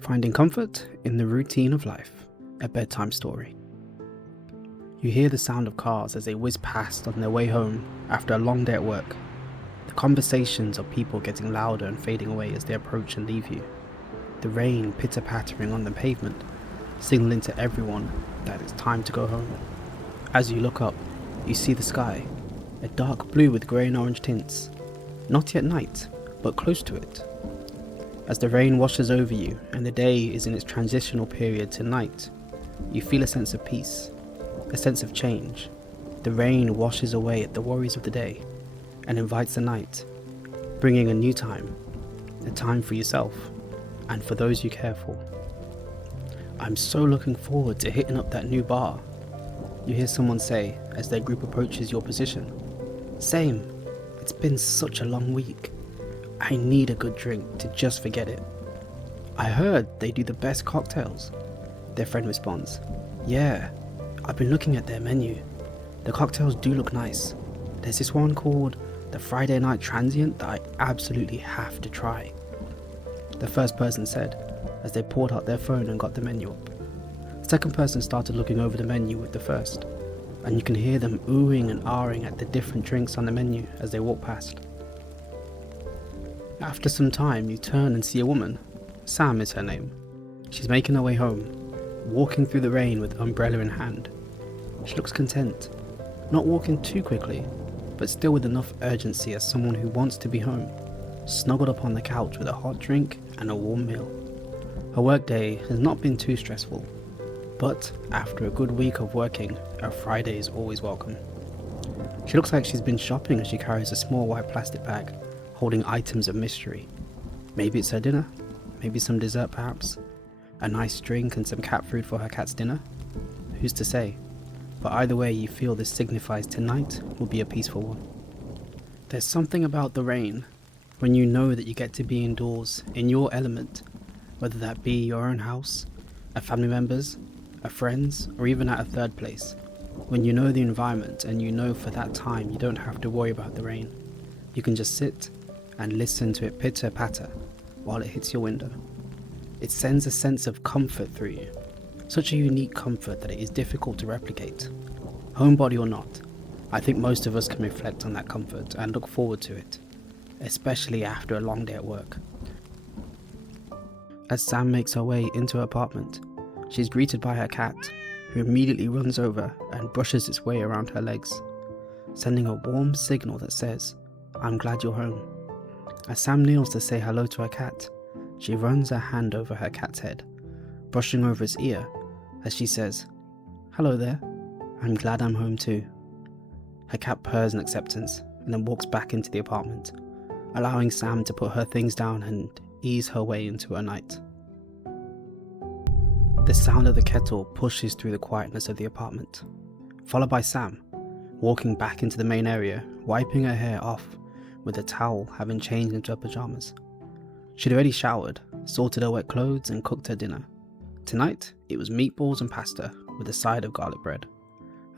Finding comfort in the routine of life, a bedtime story. You hear the sound of cars as they whiz past on their way home after a long day at work. The conversations of people getting louder and fading away as they approach and leave you. The rain pitter-pattering on the pavement, signaling to everyone that it's time to go home. As you look up, you see the sky, a dark blue with grey and orange tints. Not yet night, but close to it. As the rain washes over you and the day is in its transitional period to night, you feel a sense of peace, a sense of change. The rain washes away at the worries of the day and invites the night, bringing a new time, a time for yourself and for those you care for. I'm so looking forward to hitting up that new bar, you hear someone say as their group approaches your position. Same, it's been such a long week. I need a good drink to just forget it. I heard they do the best cocktails. Their friend responds, yeah, I've been looking at their menu. The cocktails do look nice. There's this one called the Friday Night Transient that I absolutely have to try. The first person said as they pulled out their phone and got the menu up. The second person started looking over the menu with the first, and you can hear them oohing and ahhing at the different drinks on the menu as they walk past. After some time, you turn and see a woman. Sam is her name. She's making her way home, walking through the rain with umbrella in hand. She looks content, not walking too quickly, but still with enough urgency as someone who wants to be home, snuggled up on the couch with a hot drink and a warm meal. Her workday has not been too stressful, but after a good week of working, a Friday is always welcome. She looks like she's been shopping as she carries a small white plastic bag, holding items of mystery. Maybe it's her dinner, maybe some dessert perhaps, a nice drink and some cat food for her cat's dinner. Who's to say? But either way, you feel this signifies tonight will be a peaceful one. There's something about the rain, when you know that you get to be indoors, in your element, whether that be your own house, a family member's, a friend's, or even at a third place. When you know the environment and you know for that time you don't have to worry about the rain. You can just sit and listen to it pitter-patter while it hits your window. It sends a sense of comfort through you, such a unique comfort that it is difficult to replicate. Homebody or not, I think most of us can reflect on that comfort and look forward to it, especially after a long day at work. As Sam makes her way into her apartment, she's greeted by her cat, who immediately runs over and brushes its way around her legs, sending a warm signal that says, I'm glad you're home. As Sam kneels to say hello to her cat, she runs her hand over her cat's head, brushing over its ear as she says, hello there, I'm glad I'm home too. Her cat purrs in acceptance and then walks back into the apartment, allowing Sam to put her things down and ease her way into her night. The sound of the kettle pushes through the quietness of the apartment, followed by Sam, walking back into the main area, wiping her hair off with a towel, having changed into her pajamas. She'd already showered, sorted her wet clothes and cooked her dinner. Tonight, it was meatballs and pasta with a side of garlic bread,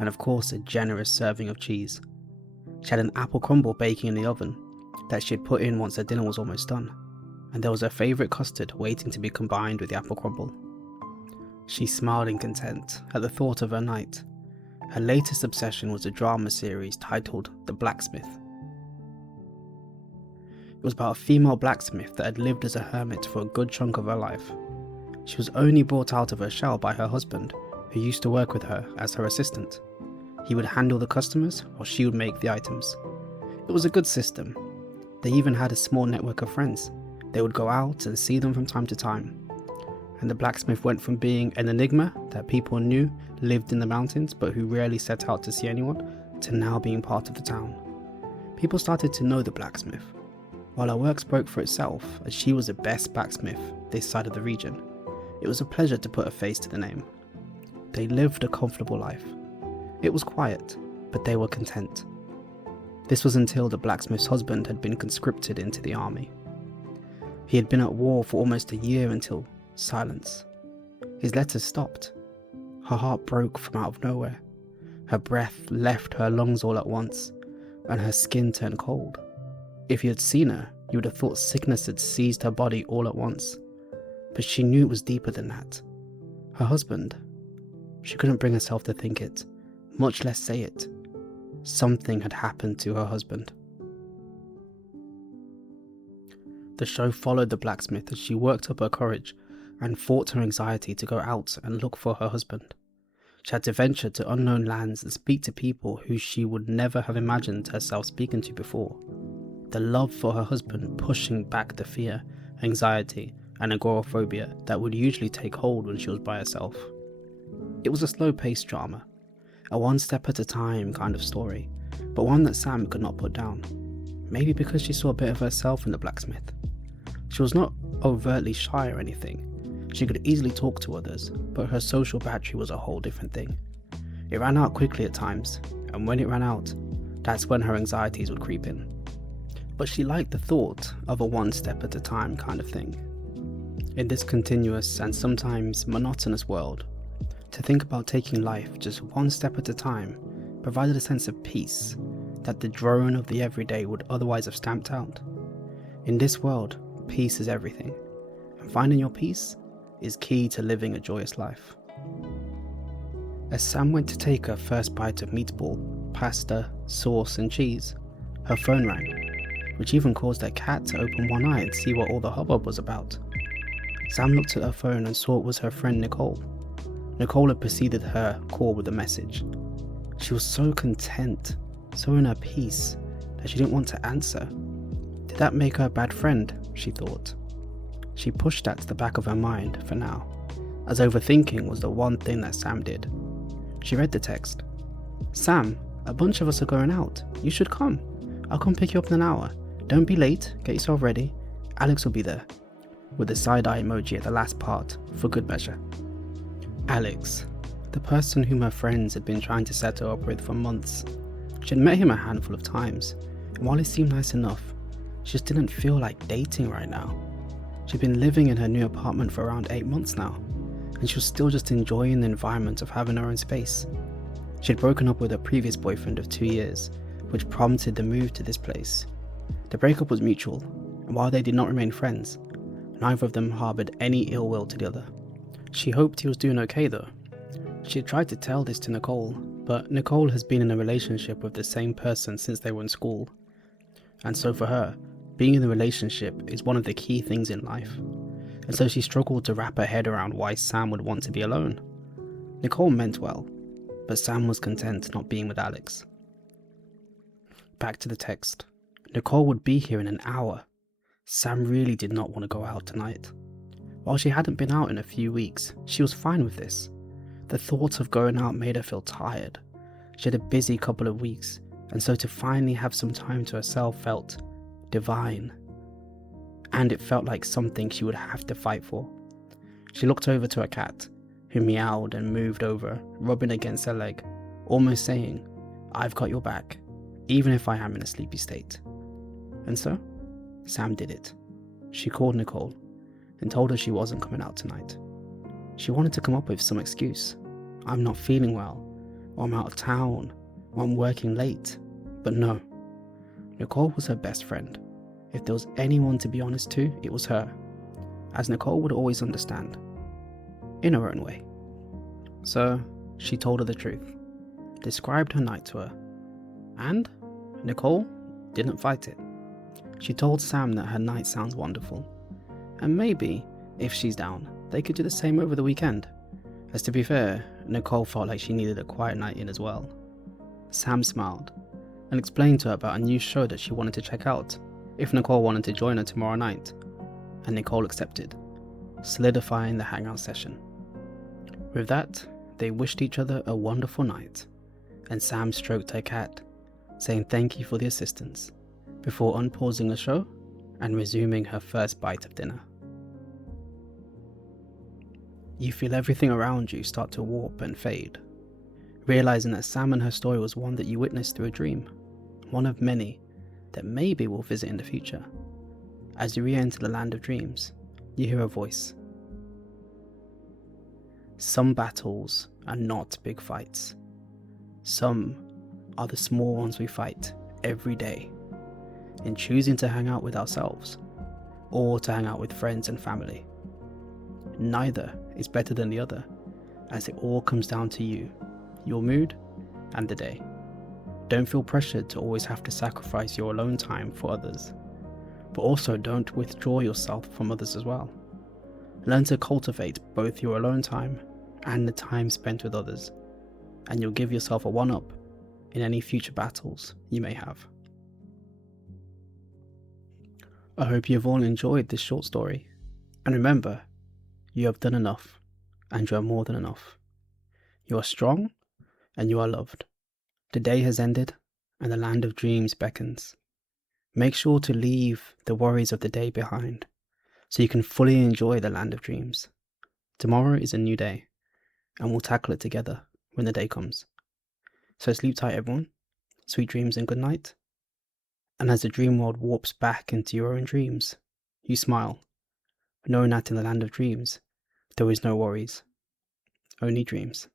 and of course a generous serving of cheese. She had an apple crumble baking in the oven that she had put in once her dinner was almost done, and there was her favourite custard waiting to be combined with the apple crumble. She smiled in content at the thought of her night. Her latest obsession was a drama series titled The Blacksmith. It was about a female blacksmith that had lived as a hermit for a good chunk of her life. She was only brought out of her shell by her husband, who used to work with her as her assistant. He would handle the customers while she would make the items. It was a good system. They even had a small network of friends. They would go out and see them from time to time. And the blacksmith went from being an enigma that people knew lived in the mountains but who rarely set out to see anyone, to now being part of the town. People started to know the blacksmith, while her work spoke for itself as she was the best blacksmith this side of the region. It was a pleasure to put a face to the name. They lived a comfortable life. It was quiet, but they were content. This was until the blacksmith's husband had been conscripted into the army. He had been at war for almost a year until silence. His letters stopped. Her heart broke from out of nowhere. Her breath left her lungs all at once, and her skin turned cold. If you had seen her, you would have thought sickness had seized her body all at once. but she knew it was deeper than that. Her husband. She couldn't bring herself to think it, much less say it. Something had happened to her husband. The show followed the blacksmith as she worked up her courage and fought her anxiety to go out and look for her husband. She had to venture to unknown lands and speak to people who she would never have imagined herself speaking to before. The love for her husband pushing back the fear, anxiety, and agoraphobia that would usually take hold when she was by herself. It was a slow-paced drama, a one-step-at-a-time kind of story, but one that Sam could not put down. Maybe because she saw a bit of herself in the blacksmith. She was not overtly shy or anything. She could easily talk to others, but her social battery was a whole different thing. It ran out quickly at times, and when it ran out, that's when her anxieties would creep in. But she liked the thought of a one-step-at-a-time kind of thing. In this continuous and sometimes monotonous world, to think about taking life just one step at a time provided a sense of peace that the drone of the everyday would otherwise have stamped out. In this world, peace is everything, and finding your peace is key to living a joyous life. As Sam went to take her first bite of meatball, pasta, sauce and cheese, her phone rang, which even caused her cat to open one eye and see what all the hubbub was about. Sam looked at her phone and saw it was her friend Nicole. Nicole had preceded her call with a message. She was so content, so in her peace, that she didn't want to answer. Did that make her a bad friend? She thought. She pushed that to the back of her mind for now, as overthinking was the one thing that Sam did. She read the text. Sam, a bunch of us are going out. You should come. I'll come pick you up in an hour. Don't be late, get yourself ready. Alex will be there. With a side-eye emoji at the last part, for good measure. Alex, the person whom her friends had been trying to set her up with for months. She had met him a handful of times, and while he seemed nice enough, she just didn't feel like dating right now. She'd been living in her new apartment for around 8 months now, and she was still just enjoying the environment of having her own space. She had broken up with her previous boyfriend of 2 years, which prompted the move to this place. The breakup was mutual, and while they did not remain friends, neither of them harboured any ill will to the other. She hoped he was doing okay though. She had tried to tell this to Nicole, but Nicole has been in a relationship with the same person since they were in school. And so for her, being in a relationship is one of the key things in life. And so she struggled to wrap her head around why Sam would want to be alone. Nicole meant well, but Sam was content not being with Alex. Back to the text. Nicole would be here in an hour. Sam really did not want to go out tonight. While she hadn't been out in a few weeks, she was fine with this. The thought of going out made her feel tired. She had a busy couple of weeks, and so to finally have some time to herself felt divine. And it felt like something she would have to fight for. She looked over to her cat, who meowed and moved over, rubbing against her leg, almost saying, I've got your back, even if I am in a sleepy state. And so, Sam did it. She called Nicole and told her she wasn't coming out tonight. She wanted to come up with some excuse. I'm not feeling well, or I'm out of town, or I'm working late. But no, Nicole was her best friend. If there was anyone to be honest to, it was her, as Nicole would always understand, in her own way. So, she told her the truth, described her night to her, and Nicole didn't fight it. She told Sam that her night sounds wonderful, and maybe, if she's down, they could do the same over the weekend. As to be fair, Nicole felt like she needed a quiet night in as well. Sam smiled, and explained to her about a new show that she wanted to check out, if Nicole wanted to join her tomorrow night, and Nicole accepted, solidifying the hangout session. With that, they wished each other a wonderful night, and Sam stroked her cat, saying thank you for the assistance, before unpausing the show and resuming her first bite of dinner. You feel everything around you start to warp and fade, realizing that Sam and her story was one that you witnessed through a dream, one of many that maybe we'll visit in the future. As you re-enter the land of dreams, you hear a voice. Some battles are not big fights. Some are the small ones we fight every day, in choosing to hang out with ourselves, or to hang out with friends and family. neither is better than the other, as it all comes down to you, your mood, and the day. Don't feel pressured to always have to sacrifice your alone time for others, but also don't withdraw yourself from others as well. Learn to cultivate both your alone time and the time spent with others, and you'll give yourself a one-up in any future battles you may have. I hope you've all enjoyed this short story, and remember, you have done enough, and you are more than enough. You are strong, and you are loved. The day has ended, and the land of dreams beckons. Make sure to leave the worries of the day behind, so you can fully enjoy the land of dreams. Tomorrow is a new day, and we'll tackle it together when the day comes. So sleep tight, everyone. Sweet dreams and good night. And as the dream world warps back into your own dreams, you smile, knowing that in the land of dreams, there is no worries, only dreams.